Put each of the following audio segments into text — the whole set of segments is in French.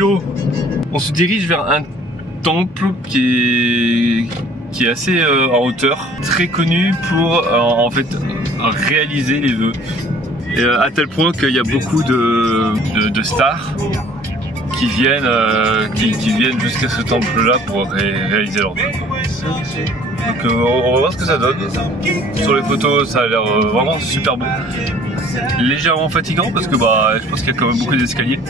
Yo, on se dirige vers un temple qui est assez en hauteur, très connu pour en fait réaliser les vœux. Et à tel point qu'il y a beaucoup de stars qui viennent jusqu'à ce temple-là pour réaliser leurs vœux. Donc on va voir ce que ça donne. Sur les photos, ça a l'air vraiment super beau. Légèrement fatigant parce que je pense qu'il y a quand même beaucoup d'escaliers.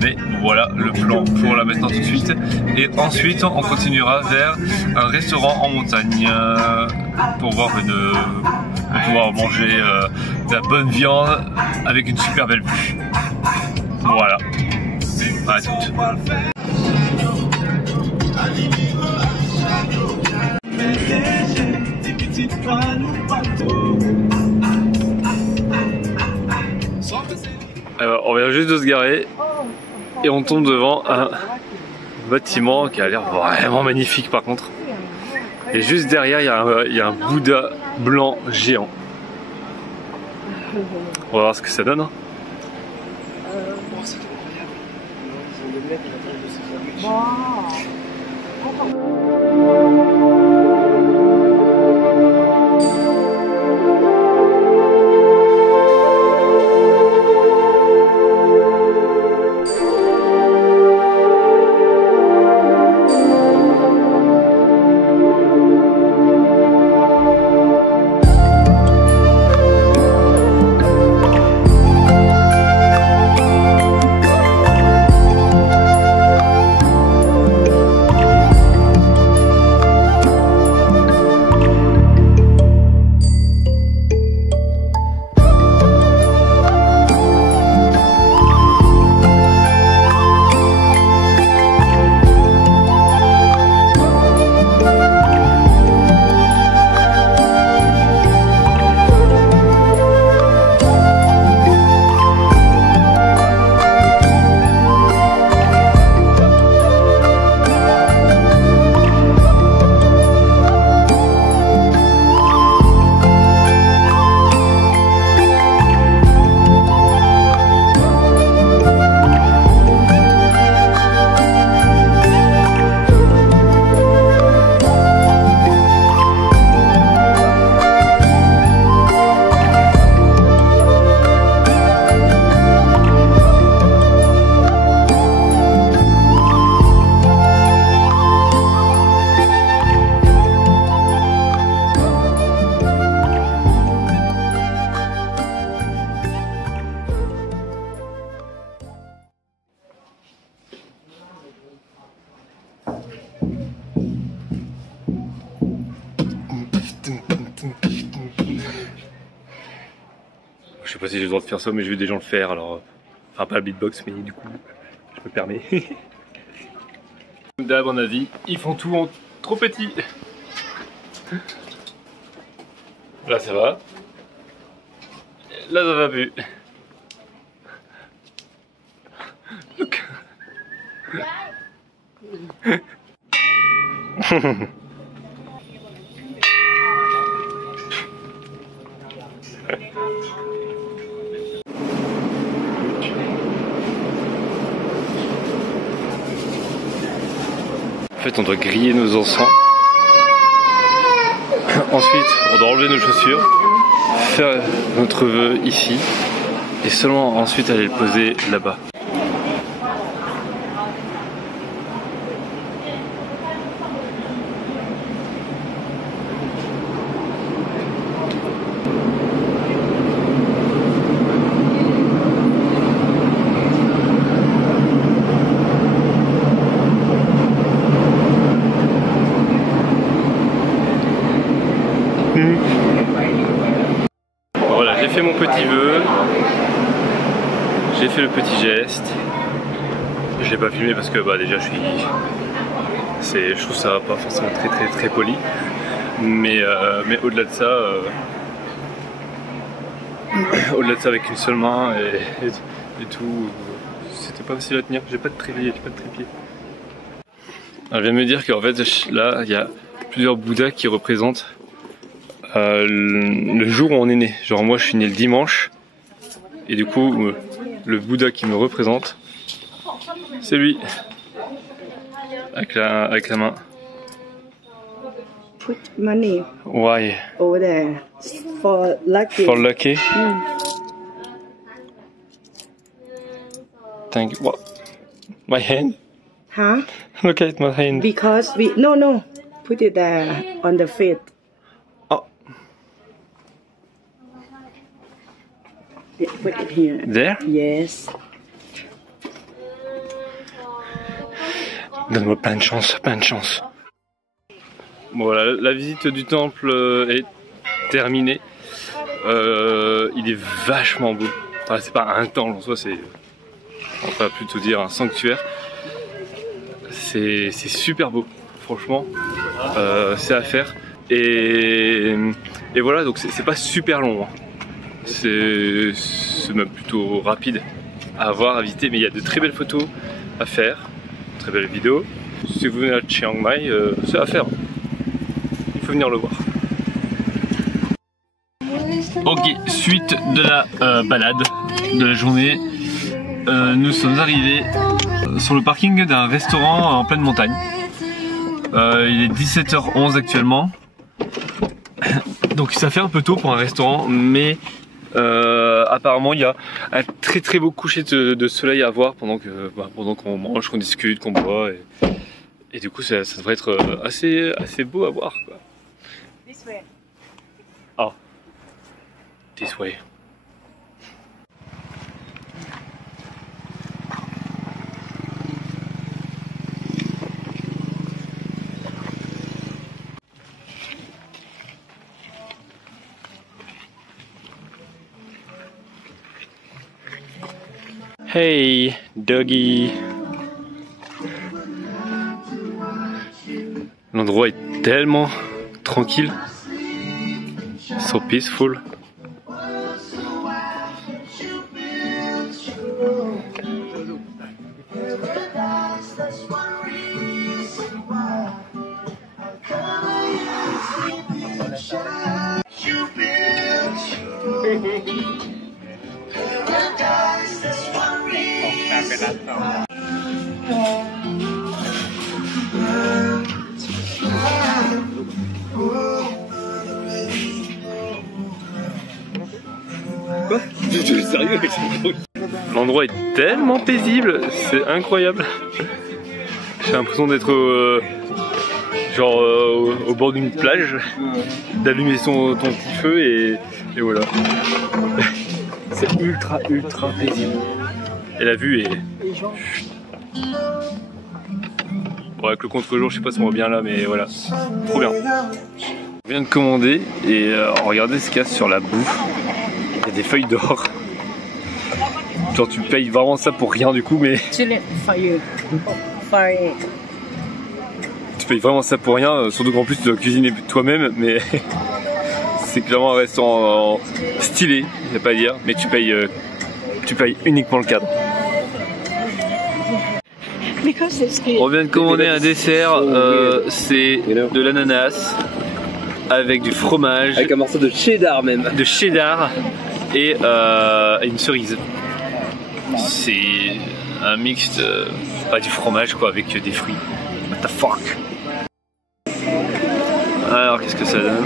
Mais voilà le plan pour là maintenant tout de suite. Et ensuite on continuera vers un restaurant en montagne pour pouvoir manger de la bonne viande avec une super belle vue. Voilà. À toutes. Alors, on vient juste de se garer et on tombe devant un bâtiment qui a l'air vraiment magnifique par contre. Et juste derrière, il y a un Bouddha blanc géant. On va voir ce que ça donne. Hein. Je sais pas si j'ai le droit de faire ça, mais je vais des gens le faire, alors... Enfin, pas le beatbox, mais du coup, je me permets. Comme d'hab, à mon avis, ils font tout en trop petit. Là, ça va. Là, ça va plus. Donc... En fait, on doit griller nos encens. Ensuite, on doit enlever nos chaussures, faire notre vœu ici, et seulement ensuite aller le poser là-bas. Voilà, j'ai fait mon petit vœu, j'ai fait le petit geste. Je l'ai pas filmé parce que déjà je trouve ça pas forcément très poli, mais au-delà de ça, avec une seule main et tout, c'était pas facile à tenir. J'ai pas de trépied, Elle vient de me dire qu'en fait là il y a plusieurs Bouddhas qui représentent le jour où on est né. Genre moi je suis né le dimanche et du coup le Bouddha qui me représente C'est lui. Avec la main. Put money Why? over there for lucky. For lucky? Thank you. What? My hand? Huh? Look at my hand. Because we no. Put it there on the feet. Oh. Put it here. There? Yes. Donne-moi plein de chance, plein de chance. Bon, voilà, la visite du temple est terminée. Il est vachement beau. Enfin, c'est pas un temple en soi, c'est, on va plutôt dire un sanctuaire. C'est super beau, franchement. C'est à faire. Et voilà, donc c'est pas super long. Hein. C'est même plutôt rapide à voir, à visiter, mais il y a de très belles photos à faire, très belles vidéos. Si vous venez à Chiang Mai, c'est à faire. Il faut venir le voir. Ok, suite de la balade de la journée, nous sommes arrivés sur le parking d'un restaurant en pleine montagne. Il est 17h11 actuellement. Donc ça fait un peu tôt pour un restaurant, mais apparemment il y a un très beau coucher de soleil à voir pendant qu'on mange, qu'on discute, qu'on boit, et du coup ça devrait être assez beau à voir, quoi. This way. Oh, this way. Hey, doggy. L'endroit est tellement tranquille. So peaceful. Quoi? Tu es sérieux avec ça? L'endroit est tellement paisible, c'est incroyable. J'ai l'impression d'être au bord d'une plage, d'allumer ton petit feu et voilà. C'est ultra paisible. Et la vue est... Bon, avec le contre-jour, je sais pas si on voit bien là, mais voilà, trop bien. On vient de commander et regardez ce qu'il y a sur la bouffe. Il y a des feuilles d'or. Genre tu payes vraiment ça pour rien du coup, mais... Tu payes vraiment ça pour rien, surtout qu'en plus tu dois cuisiner toi-même, mais... C'est clairement un restaurant stylé, il n'y a pas à dire, mais tu payes uniquement le cadre. On vient de commander un dessert, c'est de l'ananas avec du fromage, avec un morceau de cheddar même. De cheddar et une cerise. C'est un mix de pas du fromage quoi, avec des fruits. What the fuck. Alors qu'est-ce que ça donne?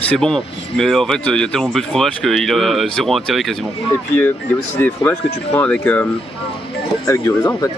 C'est bon, mais en fait il y a tellement peu de fromage qu'il a zéro intérêt quasiment. Et puis il y a aussi des fromages que tu prends avec du raisin en fait.